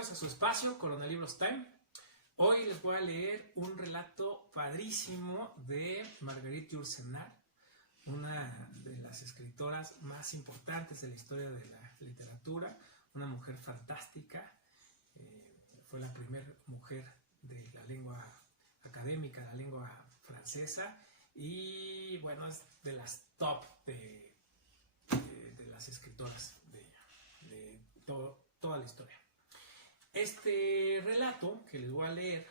bienvenidos a su espacio Corona Libros Time. Hoy les voy a leer un relato padrísimo de Marguerite Yourcenar, una de las escritoras más importantes de la historia de la literatura, una mujer fantástica. Fue la primera mujer de la lengua académica, la lengua francesa, y bueno, es de las top de las escritoras de toda la historia. Este relato que les voy a leer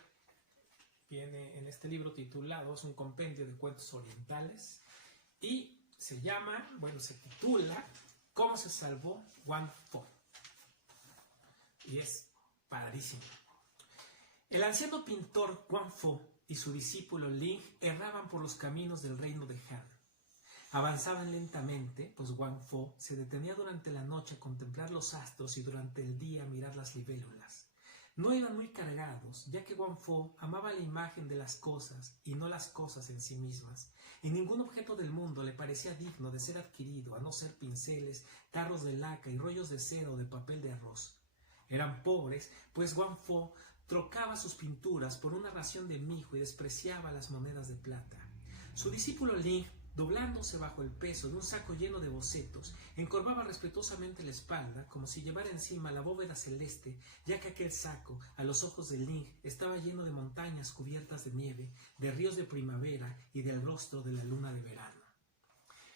viene en este libro titulado, es un compendio de cuentos orientales y se titula ¿Cómo se salvó Wang Fo? Y es padrísimo. El anciano pintor Wang Fo y su discípulo Ling erraban por los caminos del reino de Han. Avanzaban lentamente, pues Wang Fo se detenía durante la noche a contemplar los astros y durante el día a mirar las libélulas. No iban muy cargados, ya que Wang Fo amaba la imagen de las cosas y no las cosas en sí mismas, y ningún objeto del mundo le parecía digno de ser adquirido, a no ser pinceles, tarros de laca y rollos de seda o de papel de arroz. Eran pobres, pues Wang Fo trocaba sus pinturas por una ración de mijo y despreciaba las monedas de plata. Su discípulo Ling, doblándose bajo el peso de un saco lleno de bocetos, encorvaba respetuosamente la espalda como si llevara encima la bóveda celeste, ya que aquel saco, a los ojos de Ling, estaba lleno de montañas cubiertas de nieve, de ríos de primavera y del rostro de la luna de verano.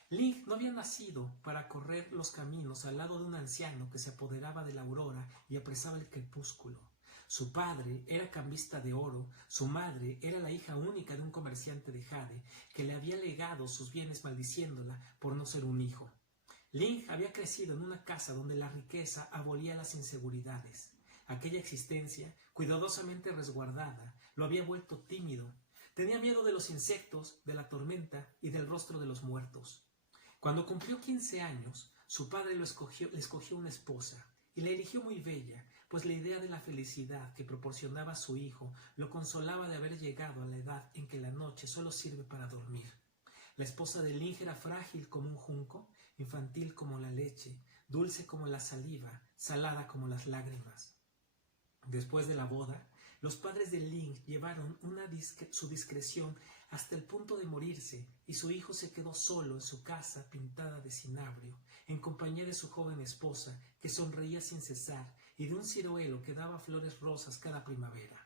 Ling no había nacido para correr los caminos al lado de un anciano que se apoderaba de la aurora y apresaba el crepúsculo. Su padre era cambista de oro, su madre era la hija única de un comerciante de jade que le había legado sus bienes maldiciéndola por no ser un hijo. Ling había crecido en una casa donde la riqueza abolía las inseguridades. Aquella existencia, cuidadosamente resguardada, lo había vuelto tímido. Tenía miedo de los insectos, de la tormenta y del rostro de los muertos. Cuando cumplió 15 años, su padre le escogió una esposa y la eligió muy bella, pues la idea de la felicidad que proporcionaba a su hijo lo consolaba de haber llegado a la edad en que la noche solo sirve para dormir. La esposa de Ling era frágil como un junco, infantil como la leche, dulce como la saliva, salada como las lágrimas. Después de la boda, los padres de Ling llevaron su discreción hasta el punto de morirse y su hijo se quedó solo en su casa pintada de cinabrio, en compañía de su joven esposa que sonreía sin cesar y de un ciruelo que daba flores rosas cada primavera.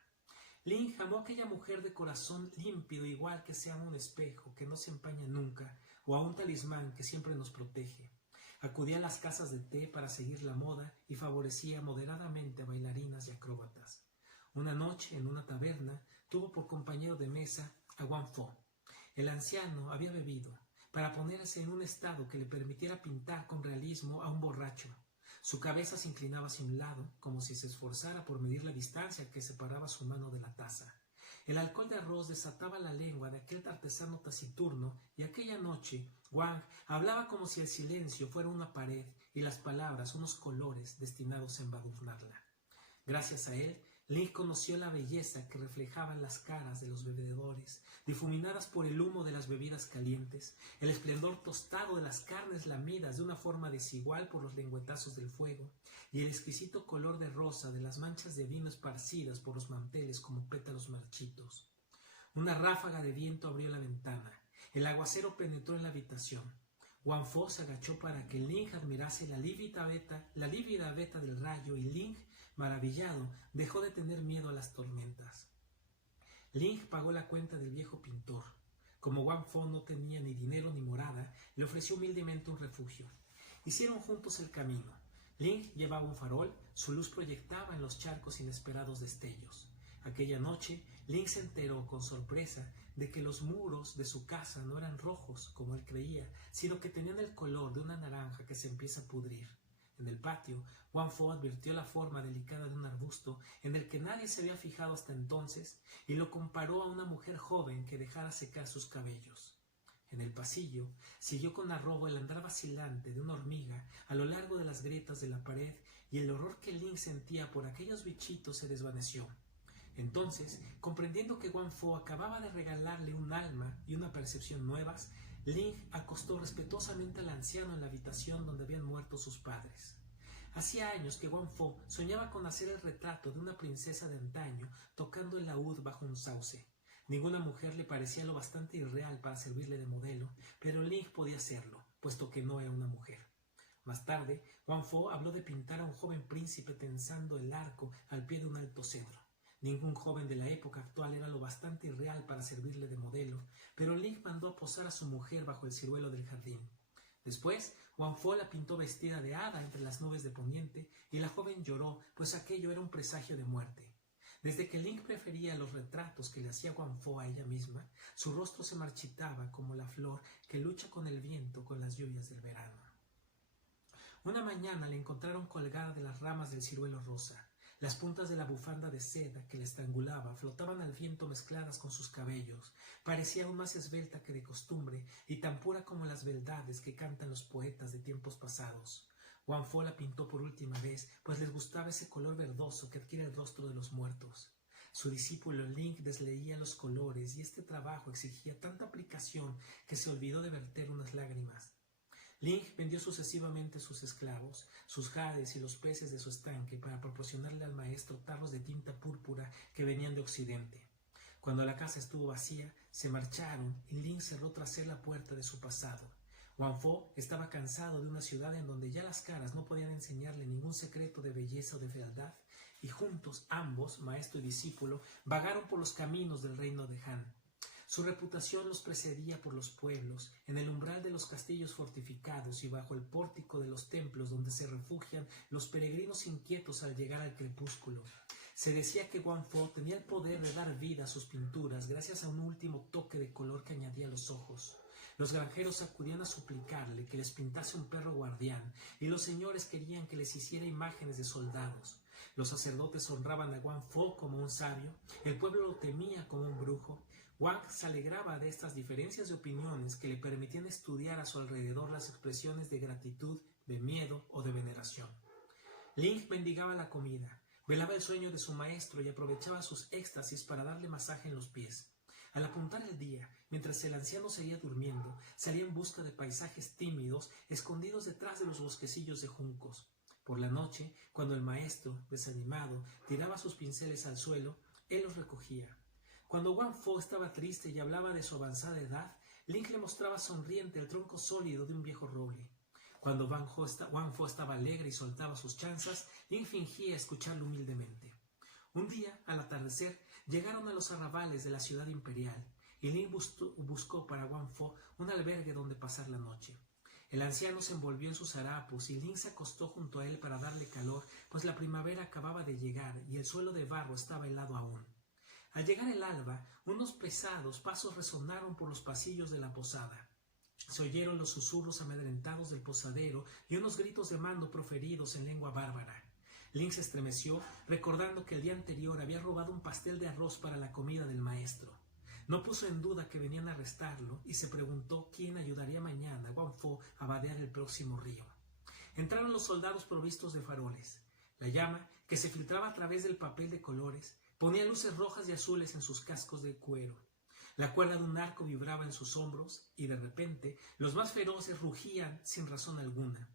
Ling amó a aquella mujer de corazón límpido igual que se ama un espejo que no se empaña nunca o a un talismán que siempre nos protege. Acudía a las casas de té para seguir la moda y favorecía moderadamente a bailarinas y acróbatas. Una noche, en una taberna, tuvo por compañero de mesa a Wang Fo. El anciano había bebido para ponerse en un estado que le permitiera pintar con realismo a un borracho. Su cabeza se inclinaba hacia un lado, como si se esforzara por medir la distancia que separaba su mano de la taza. El alcohol de arroz desataba la lengua de aquel artesano taciturno, y aquella noche Wang hablaba como si el silencio fuera una pared y las palabras unos colores destinados a embadurnarla. Gracias a él, Ling conoció la belleza que reflejaban las caras de los bebedores, difuminadas por el humo de las bebidas calientes, el esplendor tostado de las carnes lamidas de una forma desigual por los lengüetazos del fuego, y el exquisito color de rosa de las manchas de vino esparcidas por los manteles como pétalos marchitos. Una ráfaga de viento abrió la ventana. El aguacero penetró en la habitación. Wang Fo se agachó para que Ling admirase la lívida veta del rayo y Ling, maravillado, dejó de tener miedo a las tormentas. Ling pagó la cuenta del viejo pintor. Como Wang Fo no tenía ni dinero ni morada, le ofreció humildemente un refugio. Hicieron juntos el camino. Ling llevaba un farol, su luz proyectaba en los charcos inesperados destellos. Aquella noche, Ling se enteró con sorpresa de que los muros de su casa no eran rojos, como él creía, sino que tenían el color de una naranja que se empieza a pudrir. En el patio, Wang Fo advirtió la forma delicada de un arbusto en el que nadie se había fijado hasta entonces y lo comparó a una mujer joven que dejara secar sus cabellos. En el pasillo, siguió con arrobo el andar vacilante de una hormiga a lo largo de las grietas de la pared y el horror que Ling sentía por aquellos bichitos se desvaneció. Entonces, comprendiendo que Wang Fo acababa de regalarle un alma y una percepción nuevas, Ling acostó respetuosamente al anciano en la habitación donde habían muerto sus padres. Hacía años que Wang Fo soñaba con hacer el retrato de una princesa de antaño tocando el laúd bajo un sauce. Ninguna mujer le parecía lo bastante irreal para servirle de modelo, pero Ling podía hacerlo, puesto que no era una mujer. Más tarde, Wang Fo habló de pintar a un joven príncipe tensando el arco al pie de un alto cedro. Ningún joven de la época actual era lo bastante irreal para servirle de modelo, pero Ling mandó a posar a su mujer bajo el ciruelo del jardín. Después, Wang Fo la pintó vestida de hada entre las nubes de poniente y la joven lloró, pues aquello era un presagio de muerte. Desde que Ling prefería los retratos que le hacía Wang Fo a ella misma, su rostro se marchitaba como la flor que lucha con el viento con las lluvias del verano. Una mañana la encontraron colgada de las ramas del ciruelo rosa. Las puntas de la bufanda de seda que la estrangulaba flotaban al viento mezcladas con sus cabellos. Parecía aún más esbelta que de costumbre y tan pura como las beldades que cantan los poetas de tiempos pasados. Wang Fo la pintó por última vez, pues les gustaba ese color verdoso que adquiere el rostro de los muertos. Su discípulo Ling desleía los colores y este trabajo exigía tanta aplicación que se olvidó de verter unas lágrimas. Ling vendió sucesivamente sus esclavos, sus jades y los peces de su estanque para proporcionarle al maestro tarros de tinta púrpura que venían de Occidente. Cuando la casa estuvo vacía, se marcharon y Ling cerró tras él la puerta de su pasado. Wang Fo estaba cansado de una ciudad en donde ya las caras no podían enseñarle ningún secreto de belleza o de fealdad, y juntos ambos, maestro y discípulo, vagaron por los caminos del reino de Han. Su reputación los precedía por los pueblos, en el umbral de los castillos fortificados y bajo el pórtico de los templos donde se refugian los peregrinos inquietos al llegar al crepúsculo. Se decía que Wang Fo tenía el poder de dar vida a sus pinturas gracias a un último toque de color que añadía a los ojos. Los granjeros acudían a suplicarle que les pintase un perro guardián, y los señores querían que les hiciera imágenes de soldados. Los sacerdotes honraban a Wang Fo como un sabio, el pueblo lo temía como un brujo. Wang se alegraba de estas diferencias de opiniones que le permitían estudiar a su alrededor las expresiones de gratitud, de miedo o de veneración. Ling mendigaba la comida, velaba el sueño de su maestro y aprovechaba sus éxtasis para darle masaje en los pies. Al apuntar el día, mientras el anciano seguía durmiendo, salía en busca de paisajes tímidos escondidos detrás de los bosquecillos de juncos. Por la noche, cuando el maestro, desanimado, tiraba sus pinceles al suelo, él los recogía. Cuando Wang Fo estaba triste y hablaba de su avanzada edad, Ling le mostraba sonriente el tronco sólido de un viejo roble. Cuando Wang Fo estaba alegre y soltaba sus chanzas, Ling fingía escucharlo humildemente. Un día, al atardecer, llegaron a los arrabales de la ciudad imperial y Ling buscó para Wang Fo un albergue donde pasar la noche. El anciano se envolvió en sus harapos y Ling se acostó junto a él para darle calor, pues la primavera acababa de llegar y el suelo de barro estaba helado aún. Al llegar el alba, unos pesados pasos resonaron por los pasillos de la posada. Se oyeron los susurros amedrentados del posadero y unos gritos de mando proferidos en lengua bárbara. Ling se estremeció, recordando que el día anterior había robado un pastel de arroz para la comida del maestro. No puso en duda que venían a arrestarlo y se preguntó quién ayudaría mañana a Wang Fo a vadear el próximo río. Entraron los soldados provistos de faroles. La llama, que se filtraba a través del papel de colores, ponía luces rojas y azules en sus cascos de cuero. La cuerda de un arco vibraba en sus hombros y de repente los más feroces rugían sin razón alguna.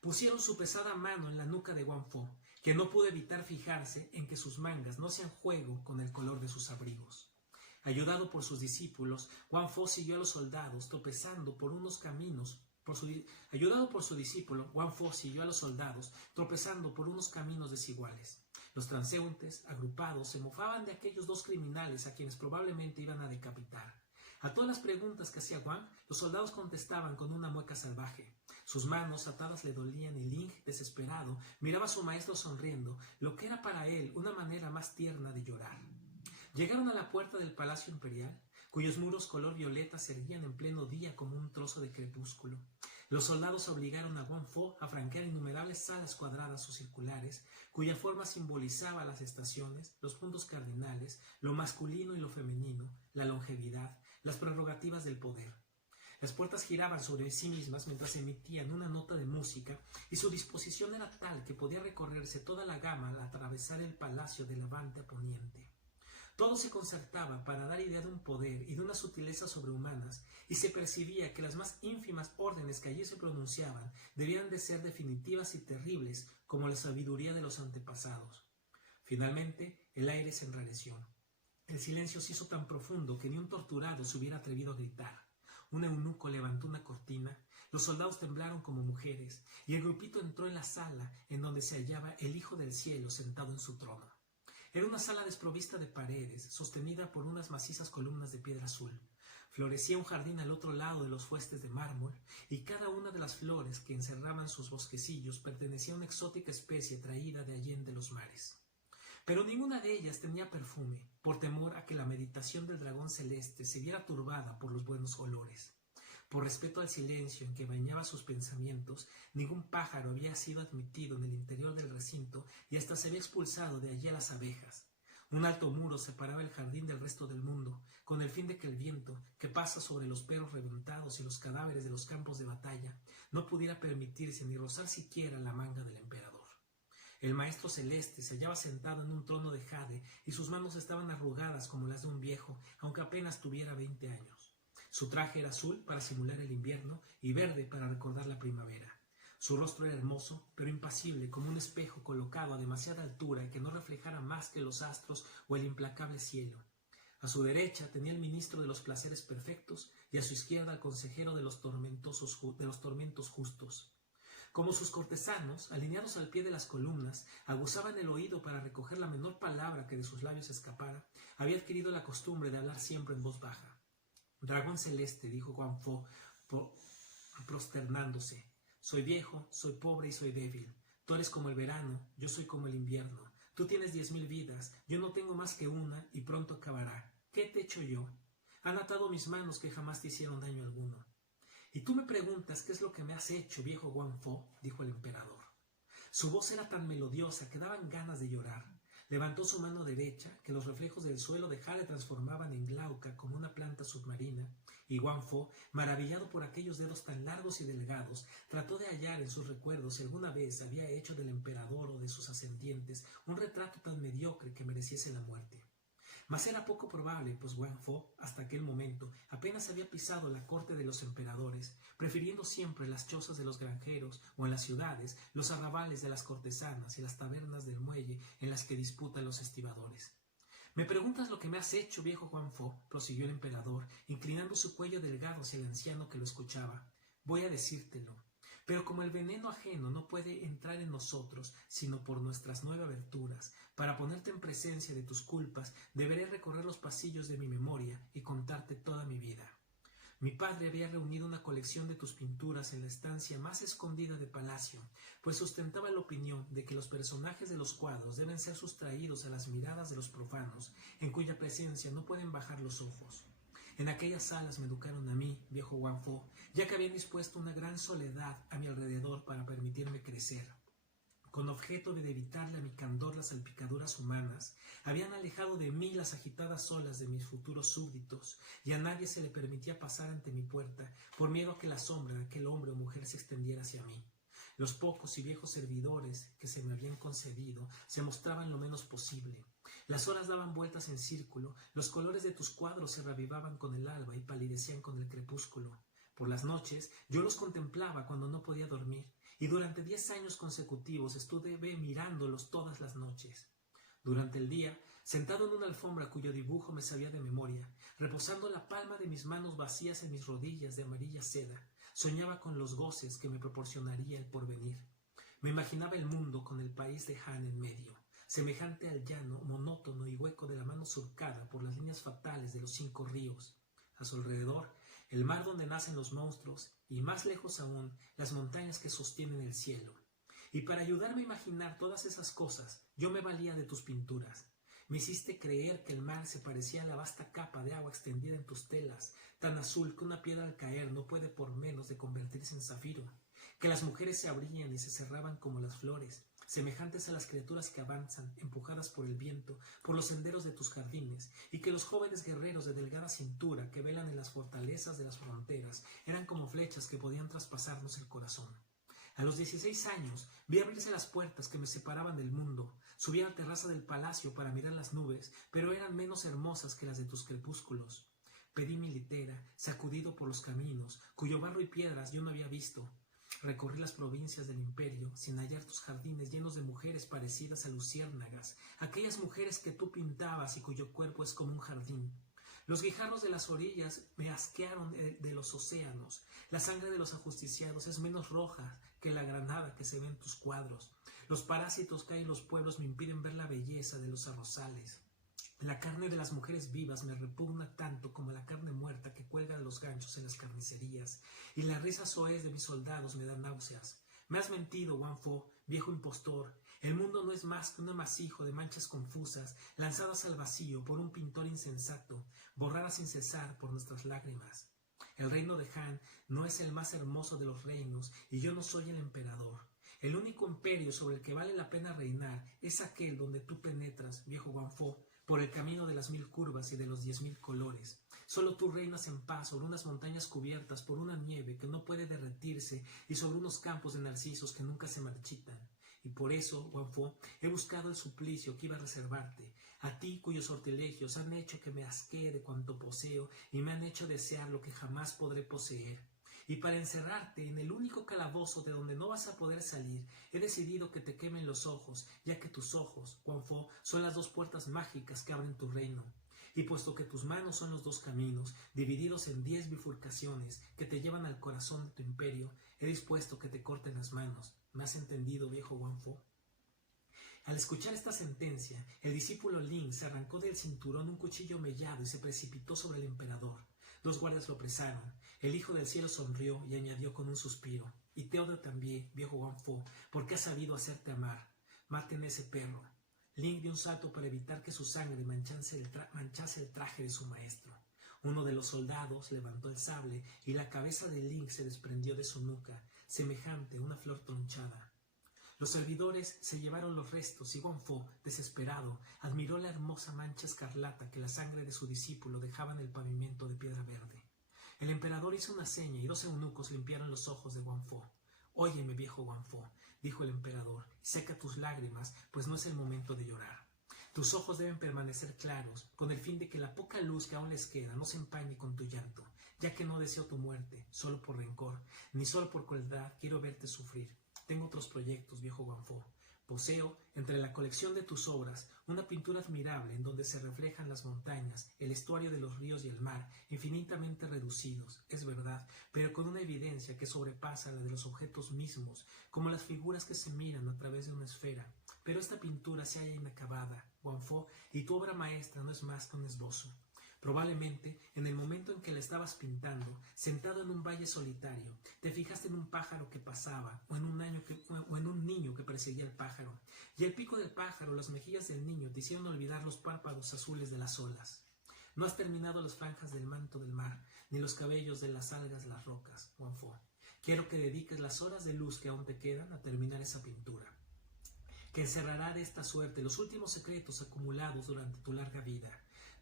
Pusieron su pesada mano en la nuca de Wang Fo, que no pudo evitar fijarse en que sus mangas no hacían juego con el color de sus abrigos. Ayudado por sus discípulos, Wang Fo siguió a los soldados, tropezando por unos caminos. Ayudado por su discípulo, Wang Fo siguió a los soldados, tropezando por unos caminos desiguales. Los transeúntes, agrupados, se mofaban de aquellos dos criminales a quienes probablemente iban a decapitar. A todas las preguntas que hacía Wang, los soldados contestaban con una mueca salvaje. Sus manos atadas le dolían y Ling, desesperado, miraba a su maestro sonriendo, lo que era para él una manera más tierna de llorar. Llegaron a la puerta del Palacio Imperial, cuyos muros color violeta se erguían en pleno día como un trozo de crepúsculo. Los soldados obligaron a Wang Fo a franquear innumerables salas cuadradas o circulares, cuya forma simbolizaba las estaciones, los puntos cardinales, lo masculino y lo femenino, la longevidad, las prerrogativas del poder. Las puertas giraban sobre sí mismas mientras emitían una nota de música, y su disposición era tal que podía recorrerse toda la gama al atravesar el palacio de levante a poniente. Todo se concertaba para dar idea de un poder y de unas sutilezas sobrehumanas, y se percibía que las más ínfimas órdenes que allí se pronunciaban debían de ser definitivas y terribles como la sabiduría de los antepasados. Finalmente, el aire se enrareció. El silencio se hizo tan profundo que ni un torturado se hubiera atrevido a gritar. Un eunuco levantó una cortina, los soldados temblaron como mujeres, y el grupito entró en la sala en donde se hallaba el Hijo del Cielo sentado en su trono. Era una sala desprovista de paredes, sostenida por unas macizas columnas de piedra azul. Florecía un jardín al otro lado de los fuestes de mármol, y cada una de las flores que encerraban sus bosquecillos pertenecía a una exótica especie traída de allende los mares. Pero ninguna de ellas tenía perfume, por temor a que la meditación del dragón celeste se viera turbada por los buenos olores. Por respeto al silencio en que bañaba sus pensamientos, ningún pájaro había sido admitido en el interior del recinto y hasta se había expulsado de allí a las abejas. Un alto muro separaba el jardín del resto del mundo, con el fin de que el viento, que pasa sobre los perros reventados y los cadáveres de los campos de batalla, no pudiera permitirse ni rozar siquiera la manga del emperador. El maestro celeste se hallaba sentado en un trono de jade y sus manos estaban arrugadas como las de un viejo, aunque apenas tuviera 20 años. Su traje era azul para simular el invierno y verde para recordar la primavera. Su rostro era hermoso, pero impasible como un espejo colocado a demasiada altura y que no reflejara más que los astros o el implacable cielo. A su derecha tenía el ministro de los placeres perfectos y a su izquierda el consejero de los tormentos justos. Como sus cortesanos, alineados al pie de las columnas, aguzaban el oído para recoger la menor palabra que de sus labios escapara, había adquirido la costumbre de hablar siempre en voz baja. Dragón celeste, dijo Guangfo, prosternándose. Soy viejo, soy pobre y soy débil. Tú eres como el verano, yo soy como el invierno. Tú tienes 10.000 vidas, yo no tengo más que una y pronto acabará. ¿Qué te he hecho yo? Han atado mis manos que jamás te hicieron daño alguno. Y tú me preguntas qué es lo que me has hecho, viejo Guangfo, dijo el emperador. Su voz era tan melodiosa que daban ganas de llorar. Levantó su mano derecha, que los reflejos del suelo de jade transformaban en glauca como una planta submarina, y Guangfo, maravillado por aquellos dedos tan largos y delgados, trató de hallar en sus recuerdos si alguna vez había hecho del emperador o de sus ascendientes un retrato tan mediocre que mereciese la muerte. Mas era poco probable, pues Guangfo, hasta aquel momento, apenas había pisado la corte de los emperadores, prefiriendo siempre las chozas de los granjeros o en las ciudades los arrabales de las cortesanas y las tabernas del muelle en las que disputan los estibadores. «Me preguntas lo que me has hecho, viejo Guangfo», prosiguió el emperador, inclinando su cuello delgado hacia el anciano que lo escuchaba. «Voy a decírtelo. Pero como el veneno ajeno no puede entrar en nosotros, sino por nuestras 9 aberturas, para ponerte en presencia de tus culpas, deberé recorrer los pasillos de mi memoria y contarte toda mi vida. Mi padre había reunido una colección de tus pinturas en la estancia más escondida de palacio, pues sustentaba la opinión de que los personajes de los cuadros deben ser sustraídos a las miradas de los profanos, en cuya presencia no pueden bajar los ojos. En aquellas salas me educaron a mí, viejo Guangfo, ya que habían dispuesto una gran soledad a mi alrededor para permitirme crecer. Con objeto de evitarle a mi candor las salpicaduras humanas, habían alejado de mí las agitadas olas de mis futuros súbditos, y a nadie se le permitía pasar ante mi puerta, por miedo a que la sombra de aquel hombre o mujer se extendiera hacia mí. Los pocos y viejos servidores que se me habían concedido se mostraban lo menos posible. Las horas daban vueltas en círculo, los colores de tus cuadros se reavivaban con el alba y palidecían con el crepúsculo. Por las noches yo los contemplaba cuando no podía dormir, y durante 10 años consecutivos estuve mirándolos todas las noches. Durante el día, sentado en una alfombra cuyo dibujo me sabía de memoria, reposando la palma de mis manos vacías en mis rodillas de amarilla seda, soñaba con los goces que me proporcionaría el porvenir. Me imaginaba el mundo con el país de Han en medio, semejante al llano, monótono y hueco de la mano surcada por las líneas fatales de los 5 ríos. A su alrededor, el mar donde nacen los monstruos, y más lejos aún, las montañas que sostienen el cielo. Y para ayudarme a imaginar todas esas cosas, yo me valía de tus pinturas. Me hiciste creer que el mar se parecía a la vasta capa de agua extendida en tus telas, tan azul que una piedra al caer no puede por menos de convertirse en zafiro, que las mujeres se abrían y se cerraban como las flores, semejantes a las criaturas que avanzan, empujadas por el viento, por los senderos de tus jardines, y que los jóvenes guerreros de delgada cintura que velan en las fortalezas de las fronteras eran como flechas que podían traspasarnos el corazón. A los 16 años vi abrirse las puertas que me separaban del mundo. Subí a la terraza del palacio para mirar las nubes, pero eran menos hermosas que las de tus crepúsculos. Pedí mi litera, sacudido por los caminos, cuyo barro y piedras yo no había visto. Recorrí las provincias del imperio, sin hallar tus jardines llenos de mujeres parecidas a luciérnagas, aquellas mujeres que tú pintabas y cuyo cuerpo es como un jardín. Los guijarros de las orillas me asquearon de los océanos. La sangre de los ajusticiados es menos roja que la granada que se ve en tus cuadros. Los parásitos que hay en los pueblos me impiden ver la belleza de los arrozales. La carne de las mujeres vivas me repugna tanto como la carne muerta que cuelga de los ganchos en las carnicerías, y la risa soez de mis soldados me da náuseas. Me has mentido, Wang Fo, viejo impostor. El mundo no es más que un amasijo de manchas confusas, lanzadas al vacío por un pintor insensato, borradas sin cesar por nuestras lágrimas. El reino de Han no es el más hermoso de los reinos, y yo no soy el emperador. El único imperio sobre el que vale la pena reinar es aquel donde tú penetras, viejo Wang Fo, por el camino de las 1000 curvas y de los 10.000 colores. Solo tú reinas en paz sobre unas montañas cubiertas por una nieve que no puede derretirse y sobre unos campos de narcisos que nunca se marchitan. Y por eso, Wang Fo, he buscado el suplicio que iba a reservarte, a ti cuyos sortilegios han hecho que me asquee de cuanto poseo y me han hecho desear lo que jamás podré poseer. Y para encerrarte en el único calabozo de donde no vas a poder salir, he decidido que te quemen los ojos, ya que tus ojos, Wang Fo, son las 2 puertas mágicas que abren tu reino. Y puesto que tus manos son los 2 caminos, divididos en 10 bifurcaciones que te llevan al corazón de tu imperio, he dispuesto que te corten las manos. ¿Me has entendido, viejo Wang Fo? Al escuchar esta sentencia, el discípulo Lin se arrancó del cinturón un cuchillo mellado y se precipitó sobre el emperador. 2 guardias lo apresaron. El hijo del cielo sonrió y añadió con un suspiro: y te odio también, viejo Wang Fo, porque has sabido hacerte amar. Maten a ese perro. Lin dio un salto para evitar que su sangre manchase el traje de su maestro. Uno de los soldados levantó el sable y la cabeza de Lin se desprendió de su nuca, semejante a una flor tronchada. Los servidores se llevaron los restos y Wang Fo, desesperado, admiró la hermosa mancha escarlata que la sangre de su discípulo dejaba en el pavimento de piedra verde. El emperador hizo una seña y 2 eunucos limpiaron los ojos de Wang Fo. «Óyeme, viejo Wang Fo», dijo el emperador, «seca tus lágrimas, pues no es el momento de llorar. Tus ojos deben permanecer claros, con el fin de que la poca luz que aún les queda no se empañe con tu llanto, ya que no deseo tu muerte, solo por rencor, ni solo por crueldad quiero verte sufrir. Tengo otros proyectos, viejo Wang Fo. Poseo, entre la colección de tus obras, una pintura admirable en donde se reflejan las montañas, el estuario de los ríos y el mar, infinitamente reducidos, es verdad, pero con una evidencia que sobrepasa la de los objetos mismos, como las figuras que se miran a través de una esfera. Pero esta pintura se halla inacabada, Wang Fo, y tu obra maestra no es más que un esbozo. Probablemente, en el momento en que la estabas pintando, sentado en un valle solitario, te fijaste en un pájaro que pasaba, o en un niño que perseguía al pájaro, y el pico del pájaro, las mejillas del niño te hicieron olvidar los párpados azules de las olas. No has terminado las franjas del manto del mar, ni los cabellos de las algas de las rocas, Wang Fo. Quiero que dediques las horas de luz que aún te quedan a terminar esa pintura, que encerrará de esta suerte los últimos secretos acumulados durante tu larga vida.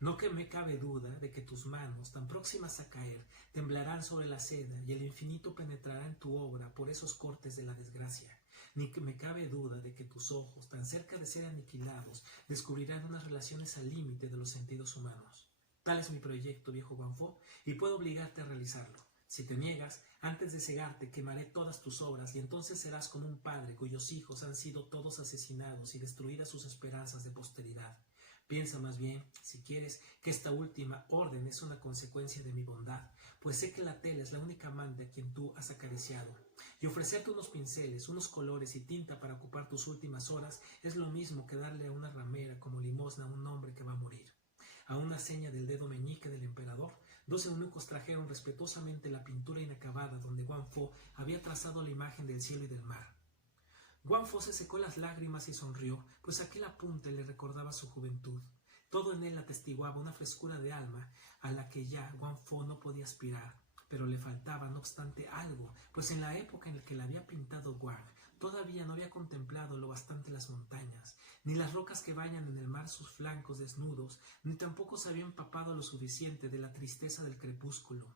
No que me cabe duda de que tus manos, tan próximas a caer, temblarán sobre la seda y el infinito penetrará en tu obra por esos cortes de la desgracia. Ni que me cabe duda de que tus ojos, tan cerca de ser aniquilados, descubrirán unas relaciones al límite de los sentidos humanos. Tal es mi proyecto, viejo Wang Fo, y puedo obligarte a realizarlo. Si te niegas, antes de cegarte quemaré todas tus obras y entonces serás como un padre cuyos hijos han sido todos asesinados y destruidas sus esperanzas de posteridad. Piensa más bien, si quieres, que esta última orden es una consecuencia de mi bondad, pues sé que la tela es la única amante a quien tú has acariciado. Y ofrecerte unos pinceles, unos colores y tinta para ocupar tus últimas horas es lo mismo que darle a una ramera como limosna a un hombre que va a morir. A una seña del dedo meñique del emperador, 2 eunucos trajeron respetuosamente la pintura inacabada donde Wang Fo había trazado la imagen del cielo y del mar. Wang Fo se secó las lágrimas y sonrió, pues aquel apunte le recordaba su juventud. Todo en él atestiguaba una frescura de alma a la que ya Wang Fo no podía aspirar, pero le faltaba, no obstante, algo, pues en la época en la que la había pintado Wang, todavía no había contemplado lo bastante las montañas, ni las rocas que bañan en el mar sus flancos desnudos, ni tampoco se había empapado lo suficiente de la tristeza del crepúsculo.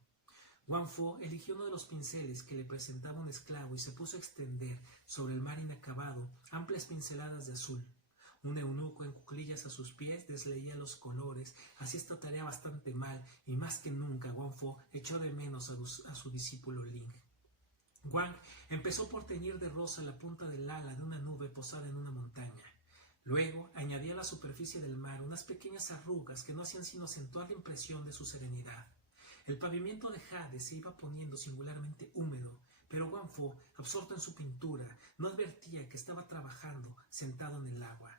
Wang Fo eligió uno de los pinceles que le presentaba un esclavo y se puso a extender sobre el mar inacabado amplias pinceladas de azul. Un eunuco en cuclillas a sus pies desleía los colores, hacía esta tarea bastante mal y más que nunca Wang Fo echó de menos a su discípulo Ling. Wang empezó por teñir de rosa la punta del ala de una nube posada en una montaña. Luego añadía a la superficie del mar unas pequeñas arrugas que no hacían sino acentuar la impresión de su serenidad. El pavimento de jade se iba poniendo singularmente húmedo, pero Wang Fo, absorto en su pintura, no advertía que estaba trabajando sentado en el agua.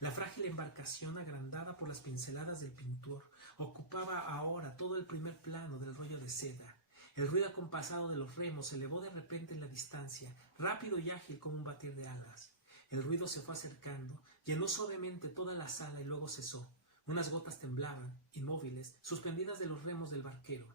La frágil embarcación, agrandada por las pinceladas del pintor, ocupaba ahora todo el primer plano del rollo de seda. El ruido acompasado de los remos se elevó de repente en la distancia, rápido y ágil como un batir de alas. El ruido se fue acercando, llenó suavemente toda la sala y luego cesó. Unas gotas temblaban, inmóviles, suspendidas de los remos del barquero.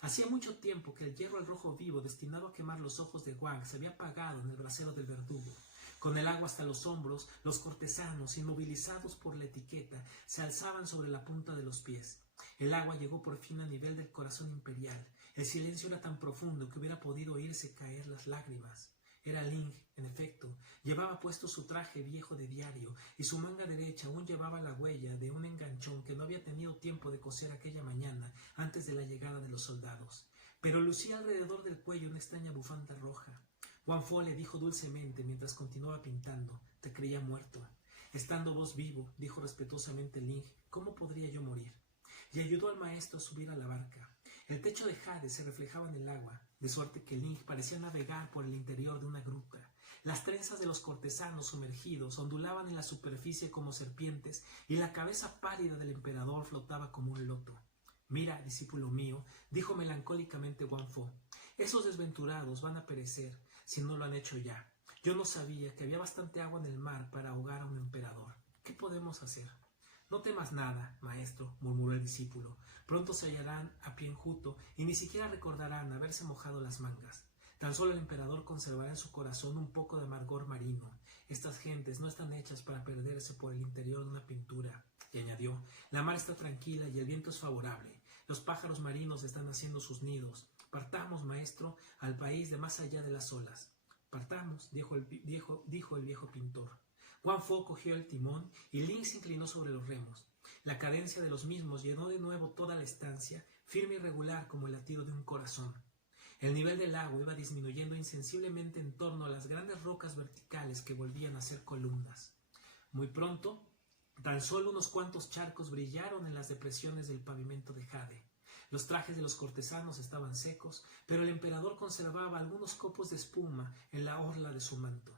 Hacía mucho tiempo que el hierro al rojo vivo destinado a quemar los ojos de Wang se había apagado en el brasero del verdugo. Con el agua hasta los hombros, los cortesanos, inmovilizados por la etiqueta, se alzaban sobre la punta de los pies. El agua llegó por fin a nivel del corazón imperial. El silencio era tan profundo que hubiera podido oírse caer las lágrimas. Era Ling, en efecto. Llevaba puesto su traje viejo de diario y su manga derecha aún llevaba la huella de un enganchón que no había tenido tiempo de coser aquella mañana antes de la llegada de los soldados. Pero lucía alrededor del cuello una extraña bufanda roja. Wang Fo le dijo dulcemente mientras continuaba pintando: «Te creía muerto». «Estando vos vivo», dijo respetuosamente Ling, «¿cómo podría yo morir?». Y ayudó al maestro a subir a la barca. El techo de jade se reflejaba en el agua, de suerte que Ling parecía navegar por el interior de una gruta. Las trenzas de los cortesanos sumergidos ondulaban en la superficie como serpientes y la cabeza pálida del emperador flotaba como un loto. «Mira, discípulo mío», dijo melancólicamente Wang Fo, «esos desventurados van a perecer si no lo han hecho ya. Yo no sabía que había bastante agua en el mar para ahogar a un emperador. ¿Qué podemos hacer?». «No temas nada, maestro», murmuró el discípulo. «Pronto se hallarán a pie enjuto y ni siquiera recordarán haberse mojado las mangas. Tan solo el emperador conservará en su corazón un poco de amargor marino. Estas gentes no están hechas para perderse por el interior de una pintura». Y añadió: «La mar está tranquila y el viento es favorable. Los pájaros marinos están haciendo sus nidos. Partamos, maestro, al país de más allá de las olas». «Partamos», dijo el viejo pintor. Wang Fo cogió el timón y Ling se inclinó sobre los remos. La cadencia de los mismos llenó de nuevo toda la estancia, firme y regular como el latido de un corazón. El nivel del agua iba disminuyendo insensiblemente en torno a las grandes rocas verticales que volvían a ser columnas. Muy pronto, tan solo unos cuantos charcos brillaron en las depresiones del pavimento de jade. Los trajes de los cortesanos estaban secos, pero el emperador conservaba algunos copos de espuma en la orla de su manto.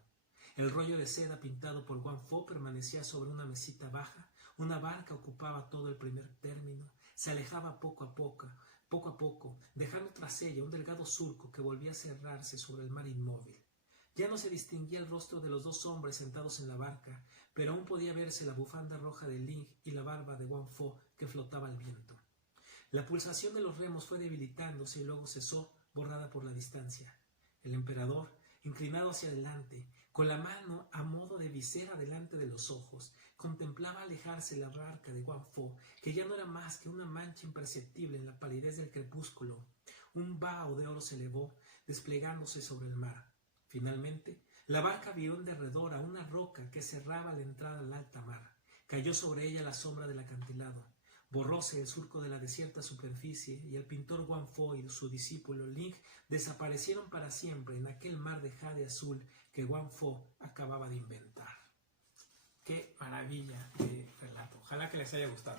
El rollo de seda pintado por Wang Fo permanecía sobre una mesita baja. Una barca ocupaba todo el primer término. Se alejaba poco a poco, dejando tras ella un delgado surco que volvía a cerrarse sobre el mar inmóvil. Ya no se distinguía el rostro de los dos hombres sentados en la barca, pero aún podía verse la bufanda roja de Ling y la barba de Wang Fo que flotaba al viento. La pulsación de los remos fue debilitándose y luego cesó, borrada por la distancia. El emperador, inclinado hacia adelante, con la mano a modo de visera delante de los ojos, contemplaba alejarse la barca de Wang Fo, que ya no era más que una mancha imperceptible en la palidez del crepúsculo. Un vaho de oro se elevó, desplegándose sobre el mar. Finalmente, la barca viró en derredor a una roca que cerraba la entrada al alta mar. Cayó sobre ella la sombra del acantilado. Borróse el surco de la desierta superficie y el pintor Wang Fo y su discípulo Ling desaparecieron para siempre en aquel mar de jade azul que Wang Fo acababa de inventar. ¡Qué maravilla de relato! Ojalá que les haya gustado.